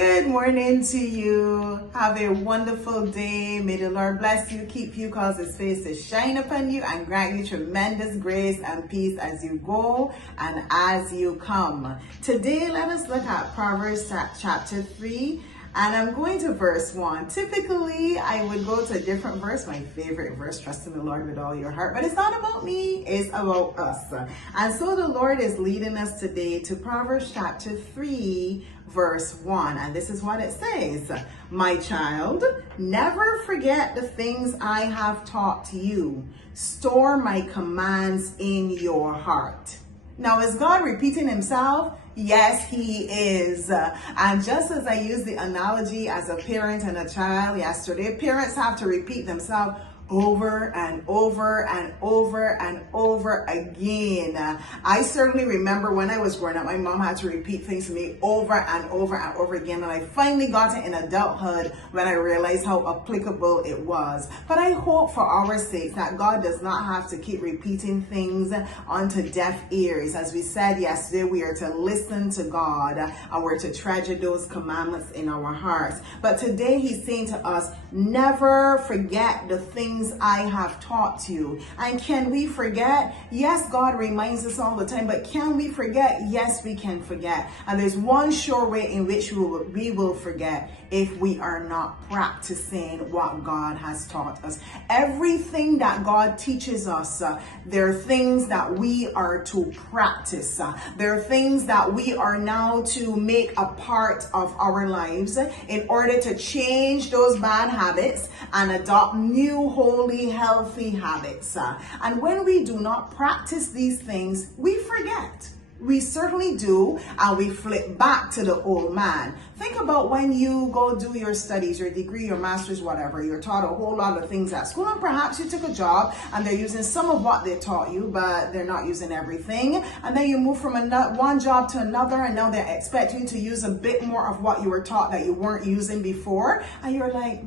Good morning to you. Have a wonderful day. May the Lord bless you, keep you, cause his face to shine upon you, and grant you tremendous grace and peace as you go and as you come. Today, let us look at Proverbs chapter 3. And I'm going to verse 1. Typically, I would go to a different verse, my favorite verse, trust in the Lord with all your heart. But it's not about me, it's about us. And so the Lord is leading us today to Proverbs chapter 3, verse 1. And this is what it says. My child, never forget the things I have taught you. Store my commands in your heart. Now, is God repeating himself? Yes, he is. And just as I used the analogy as a parent and a child yesterday, parents have to repeat themselves over and over and over and over again. I certainly remember when I was growing up, my mom had to repeat things to me over and over and over again. And I finally got it in adulthood when I realized how applicable it was. But I hope for our sake that God does not have to keep repeating things onto deaf ears. As we said yesterday, we are to listen to God and we're to treasure those commandments in our hearts. But today he's saying to us, never forget the things I have taught you. And can we forget? Yes, God reminds us all the time, but can we forget? Yes, we can forget. And there's one sure way in which we will forget if we are not practicing what God has taught us. Everything that God teaches us, there are things that we are to practice. There are things that we are now to make a part of our lives in order to change those bad habits and adopt new, holy, healthy habits. And when we do not practice these things, we forget. We certainly do, and we flip back to the old man. Think about when you go do your studies, your degree, your master's, whatever. You're taught a whole lot of things at school, and perhaps you took a job and they're using some of what they taught you, but they're not using everything. And then you move from one job to another, and now they expect you to use a bit more of what you were taught that you weren't using before. And you're like,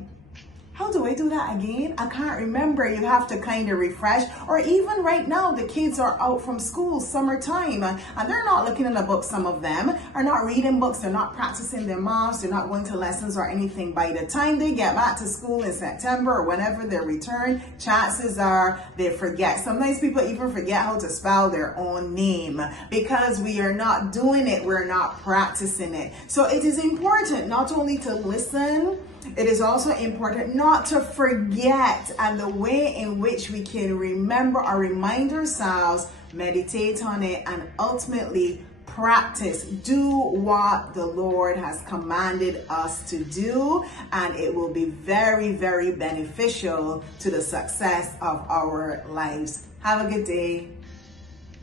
how do I do that again? I can't remember. You have to kind of refresh. Or even right now, the kids are out from school, summertime, and they're not looking in a book. Some of them are not reading books. They're not practicing their maths. They're not going to lessons or anything. By the time they get back to school in September or whenever they return, chances are they forget. Sometimes people even forget how to spell their own name because we are not doing it. We're not practicing it. So it is important not only to listen, it is also important not to forget, and the way in which we can remember or remind ourselves, meditate on it, and ultimately practice. Do what the Lord has commanded us to do, and it will be very, very beneficial to the success of our lives. Have a good day.